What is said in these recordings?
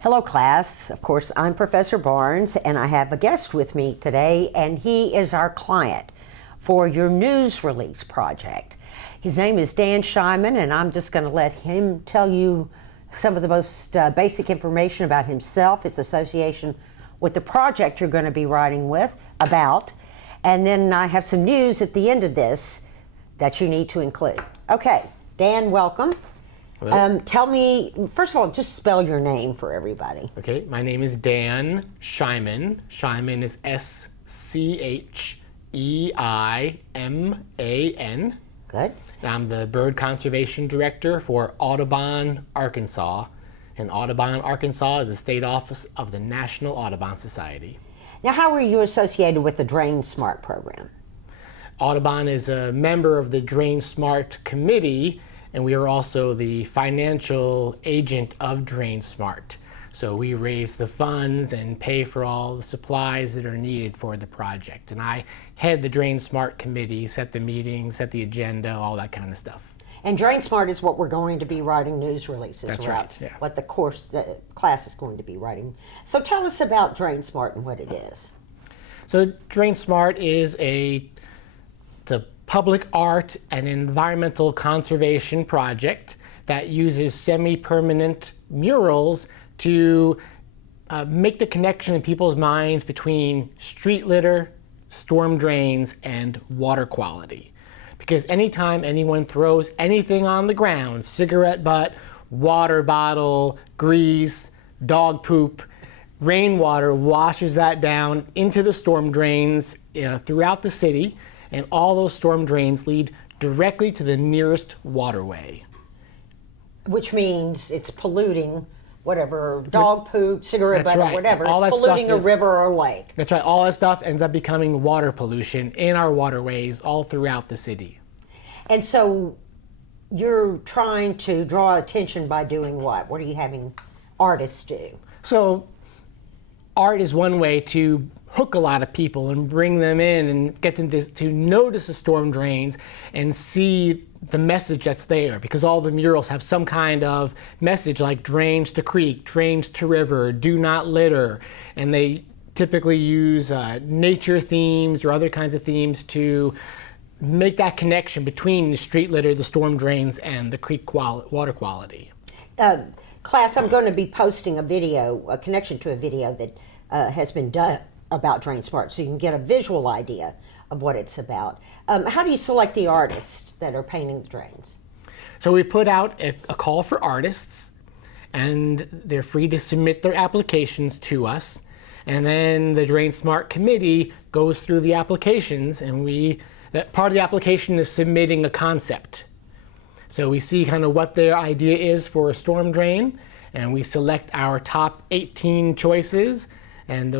Hello, class. Of course, I'm Professor Barnes, and I have a guest with me today, and he is our client for your news release project. His name is Dan Shyman, and I'm just going to let him tell you some of the most basic information about himself, his association with the project you're going to be writing about, and then I have some news at the end of this that you need to include. Okay, Dan, welcome. Tell me, first of all, just spell your name for everybody. Okay, my name is Dan Shyman. Shyman is S-C-H-E-I-M-A-N. Good. And I'm the Bird Conservation Director for Audubon, Arkansas. And Audubon, Arkansas is the state office of the National Audubon Society. Now, how are you associated with the Drain Smart program? Audubon is a member of the Drain Smart Committee, and we are also the financial agent of Drain Smart. So we raise the funds and pay for all the supplies that are needed for the project. And I head the Drain Smart Committee, set the meetings, set the agenda, all that kind of stuff. And Drain Smart is what we're going to be writing news releases That's about. right, yeah. What the class is going to be writing. So tell us about Drain Smart and what it is. So Drain Smart is it's a public art and environmental conservation project that uses semi-permanent murals to make the connection in people's minds between street litter, storm drains, and water quality. Because anytime anyone throws anything on the ground, cigarette butt, water bottle, grease, dog poop, rainwater washes that down into the storm drains throughout the city, and all those storm drains lead directly to the nearest waterway. Which means it's polluting whatever, dog poop, cigarette butt, right. or whatever. All it's that polluting stuff a river or lake. That's right. All that stuff ends up becoming water pollution in our waterways all throughout the city. And so you're trying to draw attention by doing what? What are you having artists do? So art is one way to hook a lot of people and bring them in and get them to notice the storm drains and see the message that's there, because all the murals have some kind of message like drains to creek, drains to river, do not litter, and they typically use nature themes or other kinds of themes to make that connection between the street litter, the storm drains, and the creek water quality. Class, I'm going to be posting a connection to a video that has been done about Drain Smart, so you can get a visual idea of what it's about. How do you select the artists that are painting the drains? So we put out a call for artists, and they're free to submit their applications to us. And then the Drain Smart Committee goes through the applications, and that part of the application is submitting a concept. So we see kind of what their idea is for a storm drain, and we select our top 18 choices, and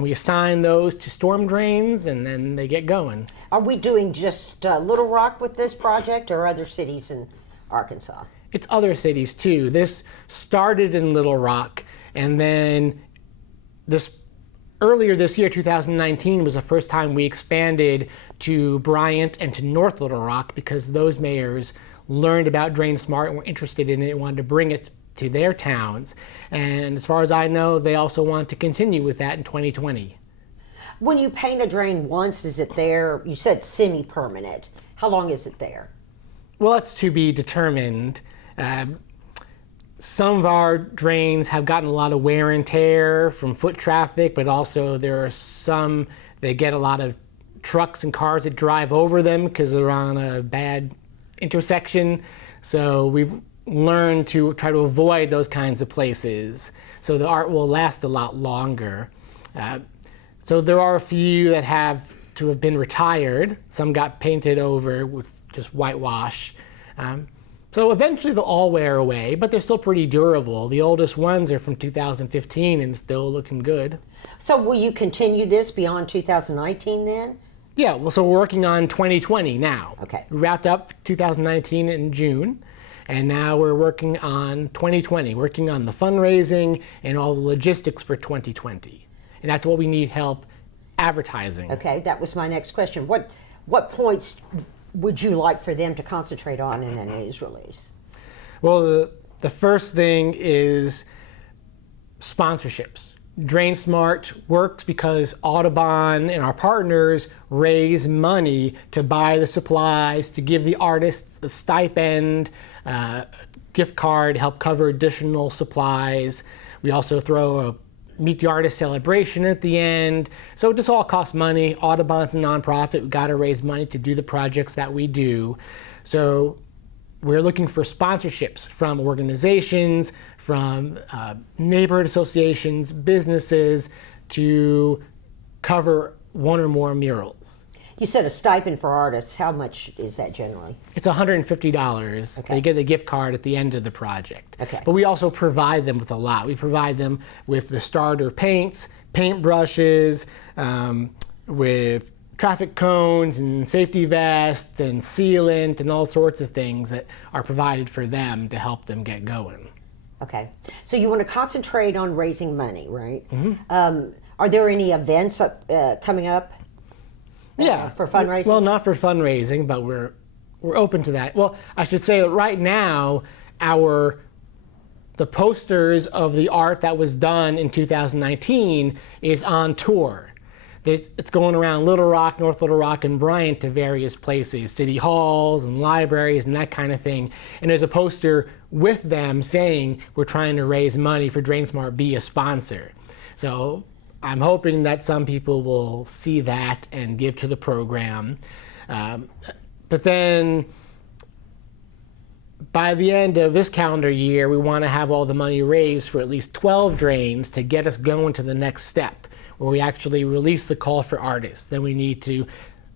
we assign those to storm drains, and then they get going. Are we doing just Little Rock with this project, or other cities in Arkansas? It's other cities too. This started in Little Rock, and then earlier this year, 2019, was the first time we expanded to Bryant and to North Little Rock, because those mayors learned about Drain Smart and were interested in it and wanted to bring it to their towns. And as far as I know, they also want to continue with that in 2020. When you paint a drain once, is it there? You said semi-permanent. How long is it there? Well, that's to be determined. Some of our drains have gotten a lot of wear and tear from foot traffic, but also there are some that get a lot of trucks and cars that drive over them because they're on a bad intersection. So we've learned to try to avoid those kinds of places, so the art will last a lot longer. So there are a few that have been retired. Some got painted over with just whitewash. So eventually they'll all wear away, but they're still pretty durable. The oldest ones are from 2015 and still looking good. So will you continue this beyond 2019 then? Yeah, well, so we're working on 2020 now. Okay. We wrapped up 2019 in June, and now we're working on 2020, working on the fundraising and all the logistics for 2020. And that's what we need help advertising. Okay, that was my next question. What points would you like for them to concentrate on in a news release? Well, the first thing is sponsorships. DrainSmart works because Audubon and our partners raise money to buy the supplies, to give the artists a stipend, gift card, help cover additional supplies. We also throw a Meet the Artist celebration at the end. So this all costs money. Audubon's a nonprofit. We've got to raise money to do the projects that we do. So we're looking for sponsorships from organizations, from neighborhood associations, businesses to cover one or more murals. You said a stipend for artists. How much is that generally? It's $150. Okay. They get a gift card at the end of the project. Okay. But we also provide them with a lot. We provide them with the starter paints, paint brushes, with traffic cones and safety vests and sealant and all sorts of things that are provided for them to help them get going. Okay. So you want to concentrate on raising money, right? Mm-hmm. Are there any events coming up? Yeah, for fundraising? Well, not for fundraising, but we're open to that. Well, I should say that right now, the posters of the art that was done in 2019 is on tour. It's going around Little Rock, North Little Rock, and Bryant to various places, city halls and libraries and that kind of thing. And there's a poster with them saying we're trying to raise money for DrainSmart, be a sponsor. So I'm hoping that some people will see that and give to the program. But then by the end of this calendar year, we want to have all the money raised for at least 12 drains to get us going to the next step, where we actually release the call for artists. Then we need to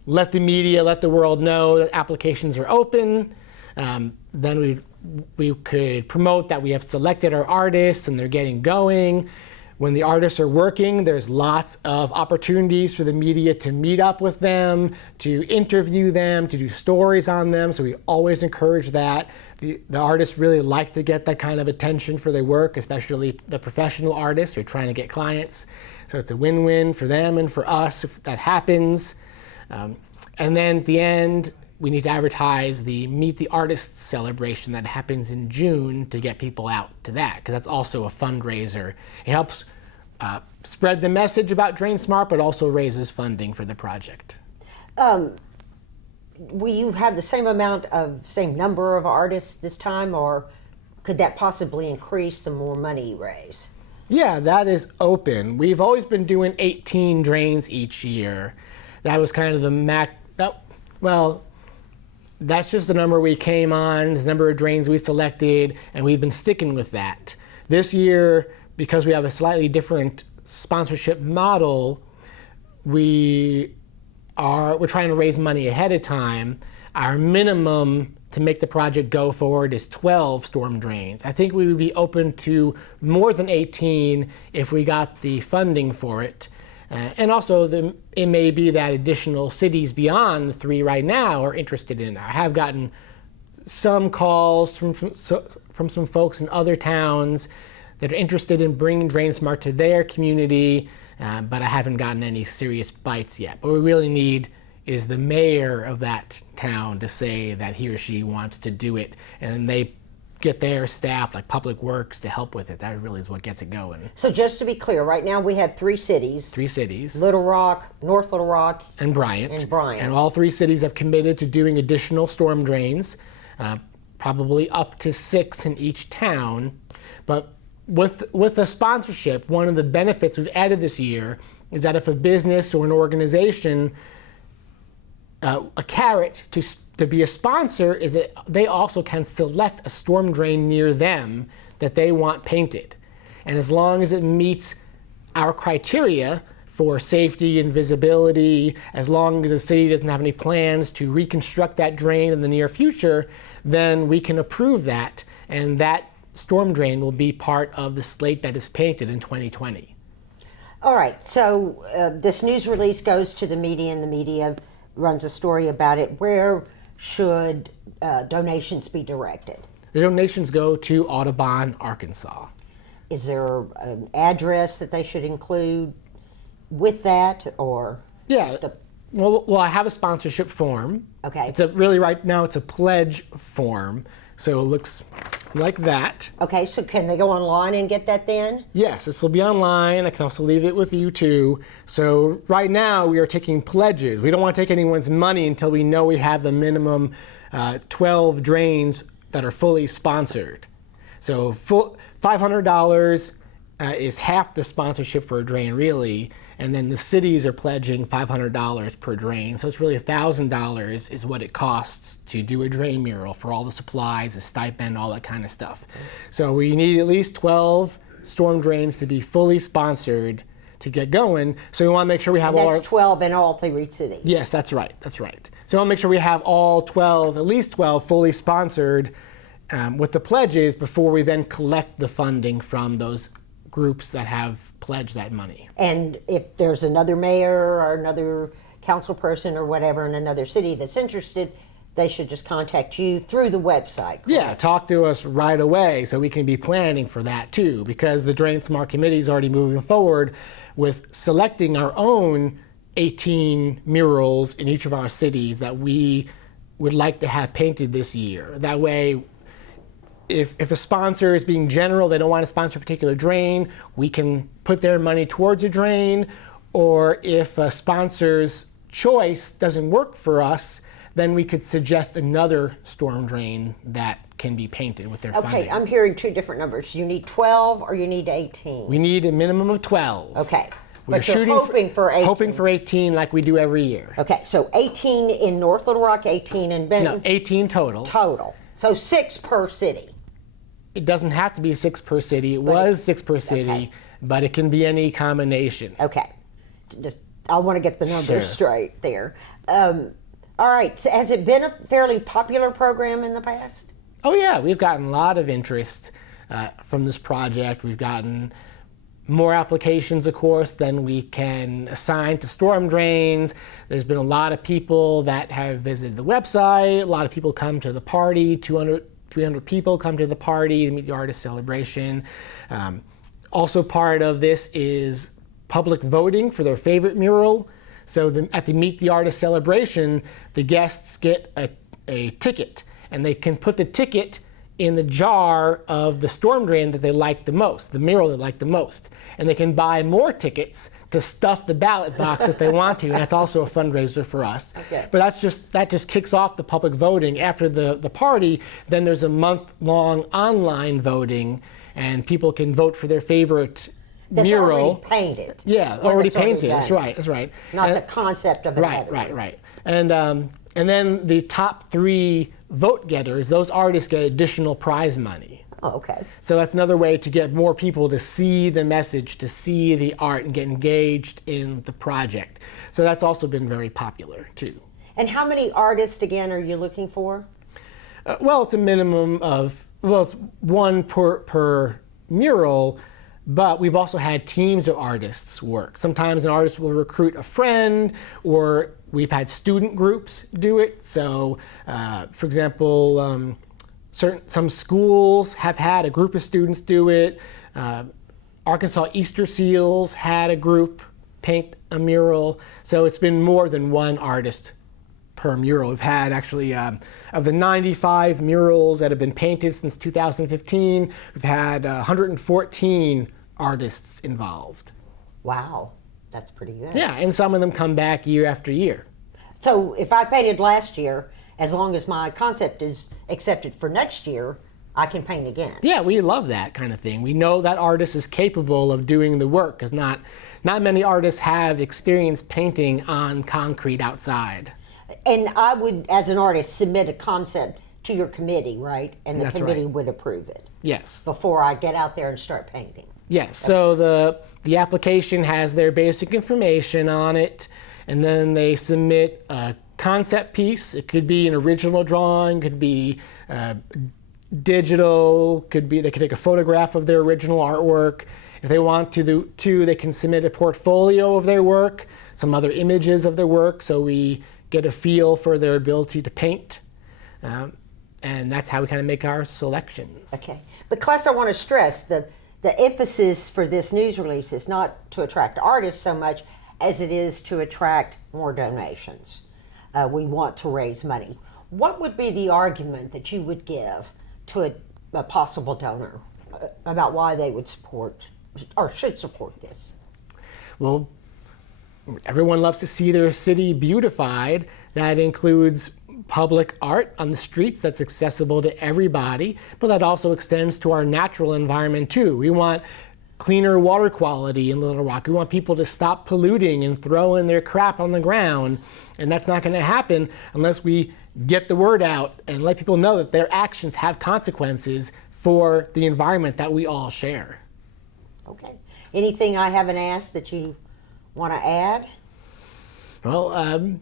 let the media, let the world know that applications are open. Then we could promote that we have selected our artists and they're getting going. When the artists are working, there's lots of opportunities for the media to meet up with them, to interview them, to do stories on them. So we always encourage that. The artists really like to get that kind of attention for their work, especially the professional artists who are trying to get clients. So it's a win-win for them and for us if that happens. And then at the end, we need to advertise the Meet the Artists celebration that happens in June to get people out to that, because that's also a fundraiser. It helps spread the message about DrainSmart, but also raises funding for the project. Will you have the same number of artists this time, or could that possibly increase the more money you raise? Yeah, that is open. We've always been doing 18 drains each year. That was kind of the that's just the number we came on, the number of drains we selected, and we've been sticking with that. This year, because we have a slightly different sponsorship model, we're trying to raise money ahead of time. Our minimum to make the project go forward is 12 storm drains. I think we would be open to more than 18 if we got the funding for it. And also, it may be that additional cities beyond the 3 right now are interested in it. I have gotten some calls from some folks in other towns that are interested in bringing DrainSmart to their community, but I haven't gotten any serious bites yet. What we really need is the mayor of that town to say that he or she wants to do it, and they get their staff, like Public Works, to help with it. That really is what gets it going. So just to be clear, right now we have 3 cities. 3 cities. Little Rock, North Little Rock, and Bryant. And all 3 cities have committed to doing additional storm drains, probably up to 6 in each town. But with a sponsorship, one of the benefits we've added this year is that if a business or an organization, a carrot to be a sponsor is that they also can select a storm drain near them that they want painted. And as long as it meets our criteria for safety and visibility, as long as the city doesn't have any plans to reconstruct that drain in the near future, then we can approve that, and that storm drain will be part of the slate that is painted in 2020. All right, so this news release goes to the media, and the media runs a story about it. Where should donations be directed? The donations go to Audubon, Arkansas. Is there an address that they should include with that, or? Yeah. Well, I have a sponsorship form. Okay. Right now it's a pledge form, so it looks like that. Okay, so can they go online and get that then? Yes, this will be online. I can also leave it with you too. So right now we are taking pledges. We don't want to take anyone's money until we know we have the minimum 12 drains that are fully sponsored. So $500 is half the sponsorship for a drain, really, and then the cities are pledging $500 per drain. So it's really $1,000 is what it costs to do a drain mural for all the supplies, the stipend, all that kind of stuff. So we need at least 12 storm drains to be fully sponsored to get going. So we want to make sure we have all our... That's 12 in all 3 cities. Yes, that's right. That's right. So we want to make sure we have all 12, at least 12, fully sponsored with the pledges before we then collect the funding from those groups that have pledged that money. And if there's another mayor or another council person or whatever in another city that's interested, they should just contact you through the website. Correct? Yeah, talk to us right away so we can be planning for that too, because the Drain Smart Committee is already moving forward with selecting our own 18 murals in each of our cities that we would like to have painted this year. That way, if a sponsor is being general, they don't want to sponsor a particular drain, we can put their money towards a drain. Or if a sponsor's choice doesn't work for us, then we could suggest another storm drain that can be painted with their funding. Okay, I'm hearing 2 different numbers. You need 12 or you need 18? We need a minimum of 12. Okay. We're But you're shooting hoping for 18. Hoping for 18 like we do every year. Okay, so 18 in North Little Rock, 18 in Benton. No, 18 total. Total. So 6 per city. It doesn't have to be 6 per city. It was 6 per city, okay. but it can be any combination. Okay. I want to get the numbers Sure. straight there. All right, so has it been a fairly popular program in the past? Oh yeah, we've gotten a lot of interest from this project. We've gotten more applications, of course, than we can assign to storm drains. There's been a lot of people that have visited the website. A lot of people come to the party, 200, 300 people come to the party to meet the artist celebration. Also part of this is public voting for their favorite mural. So at the Meet the Artist celebration, the guests get a ticket, and they can put the ticket in the jar of the storm drain that they like the most, the mural they like the most. And they can buy more tickets to stuff the ballot box if they want to, and that's also a fundraiser for us. Okay. But that just kicks off the public voting. After the party, then there's a month-long online voting, and people can vote for their favorite That's mural. already painted. Yeah, Or already that's already painted. That's done. right. That's right. Not And- the concept of Right, another right, one. right. And then the top 3 vote getters, those artists get additional prize money. Oh, okay. So that's another way to get more people to see the message, to see the art, and get engaged in the project. So that's also been very popular too. And how many artists, again, are you looking for? Well, it's a minimum of, it's 1 per mural, but we've also had teams of artists work. Sometimes an artist will recruit a friend, or we've had student groups do it. So, for example, some schools have had a group of students do it. Arkansas Easter Seals had a group paint a mural. So it's been more than 1 artist per mural. We've had actually, of the 95 murals that have been painted since 2015, we've had 114 artists involved. Wow, that's pretty good. Yeah, and some of them come back year after year. So if I painted last year, as long as my concept is accepted for next year, I can paint again. Yeah, we love that kind of thing. We know that artist is capable of doing the work, because not many artists have experience painting on concrete outside. And I would, as an artist, submit a concept to your committee, right? And the That's committee right. would approve it Yes. before I get out there and start painting. Yes, so the application has their basic information on it, and then they submit a concept piece. It could be an original drawing, could be digital, they could take a photograph of their original artwork. If they want to, they can submit a portfolio of their work, some other images of their work, so we get a feel for their ability to paint. And that's how we kind of make our selections. Okay. But class, I want to stress the emphasis for this news release is not to attract artists so much as it is to attract more donations. We want to raise money. What would be the argument that you would give to a possible donor about why they would support or should support this? Well, everyone loves to see their city beautified. That includes public art on the streets that's accessible to everybody, but that also extends to our natural environment too. We want cleaner water quality in Little Rock. We want people to stop polluting and throwing their crap on the ground, and that's not going to happen unless we get the word out and let people know that their actions have consequences for the environment that we all share. Okay. Anything I haven't asked that you want to add? Well,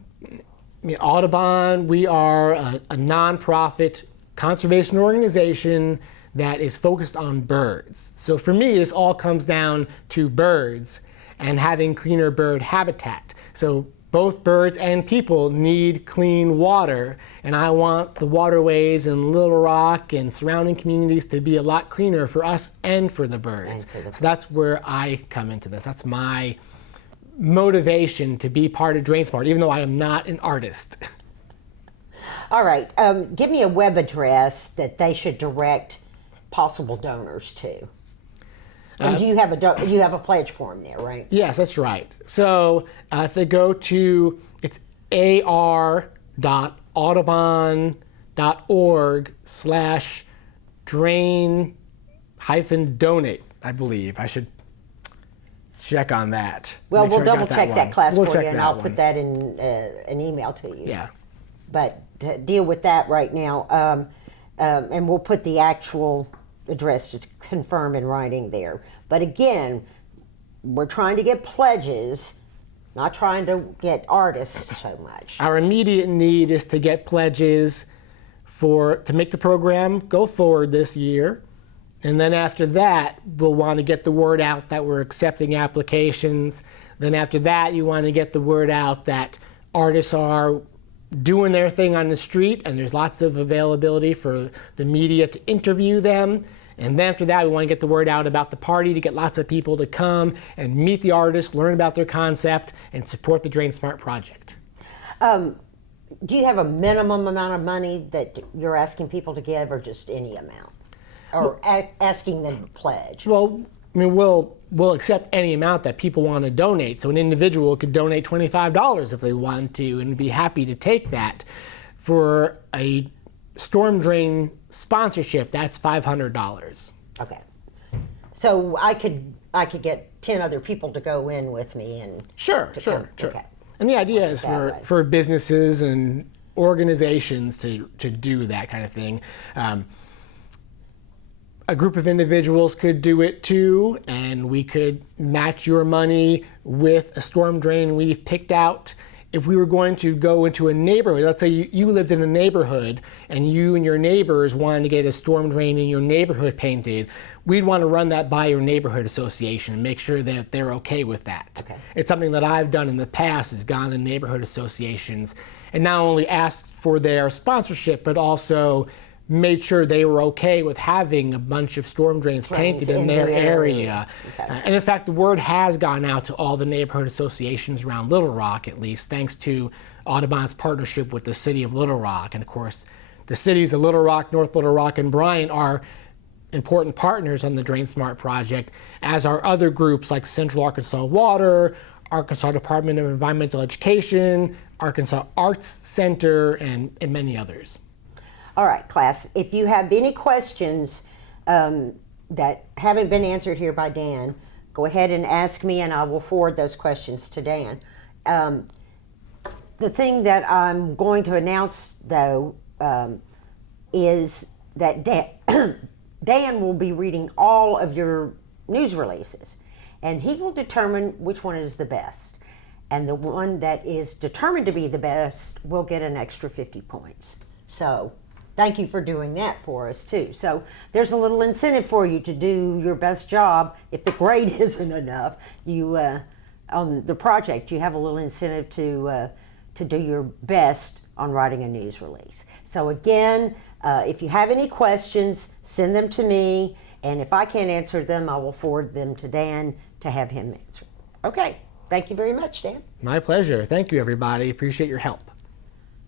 Audubon, we are a nonprofit conservation organization that is focused on birds. So for me, this all comes down to birds and having cleaner bird habitat. So both birds and people need clean water, and I want the waterways in Little Rock and surrounding communities to be a lot cleaner for us and for the birds. So that's where I come into this. That's my motivation to be part of DrainSmart, even though I am not an artist. All right. Give me a web address that they should direct possible donors to. And do you have a pledge form there, right? Yes, that's right. So if they go to, it's ar.audubon.org/drain-donate, I believe. I should check on that. Well, Make we'll sure I double got check one. that class We'll for check you, and that I'll one. put that in an email to you. Yeah. But to deal with that right now, and we'll put the actual address to confirm in writing there. But again, we're trying to get pledges, not trying to get artists so much. Our immediate need is to get pledges to make the program go forward this year. And then after that, we'll want to get the word out that we're accepting applications. Then after that, you want to get the word out that artists are doing their thing on the street, and there's lots of availability for the media to interview them. And then after that, we want to get the word out about the party to get lots of people to come and meet the artists, learn about their concept, and support the DrainSmart project. Do you have a minimum amount of money that you're asking people to give, or just any amount? Or asking them to pledge? Well, we'll accept any amount that people want to donate. So an individual could donate $25 if they want to, and be happy to take that. For a storm drain sponsorship, that's $500. Okay. So I could get 10 other people to go in with me and Sure. Okay. And the idea is right. for businesses and organizations to do that kind of thing. A group of individuals could do it too, and we could match your money with a storm drain we've picked out. If we were going to go into a neighborhood, let's say you lived in a neighborhood and you and your neighbors wanted to get a storm drain in your neighborhood painted, we'd want to run that by your neighborhood association and make sure that they're okay with that. Okay. It's something that I've done in the past, is gone to neighborhood associations and not only asked for their sponsorship, but also made sure they were okay with having a bunch of storm drains painted in their area. Okay. And in fact, the word has gone out to all the neighborhood associations around Little Rock, at least, thanks to Audubon's partnership with the city of Little Rock. And of course, the cities of Little Rock, North Little Rock, and Bryant are important partners on the DrainSmart project, as are other groups like Central Arkansas Water, Arkansas Department of Environmental Education, Arkansas Arts Center, and many others. All right, class, if you have any questions that haven't been answered here by Dan, go ahead and ask me and I will forward those questions to Dan. The thing that I'm going to announce, though, is that Dan will be reading all of your news releases, and he will determine which one is the best. And the one that is determined to be the best will get an extra 50 points. So thank you for doing that for us, too. So there's a little incentive for you to do your best job. If the grade isn't enough, you on the project, you have a little incentive to do your best on writing a news release. So again, if you have any questions, send them to me, and if I can't answer them, I will forward them to Dan to have him answer. Okay, thank you very much, Dan. My pleasure. Thank you, everybody. Appreciate your help.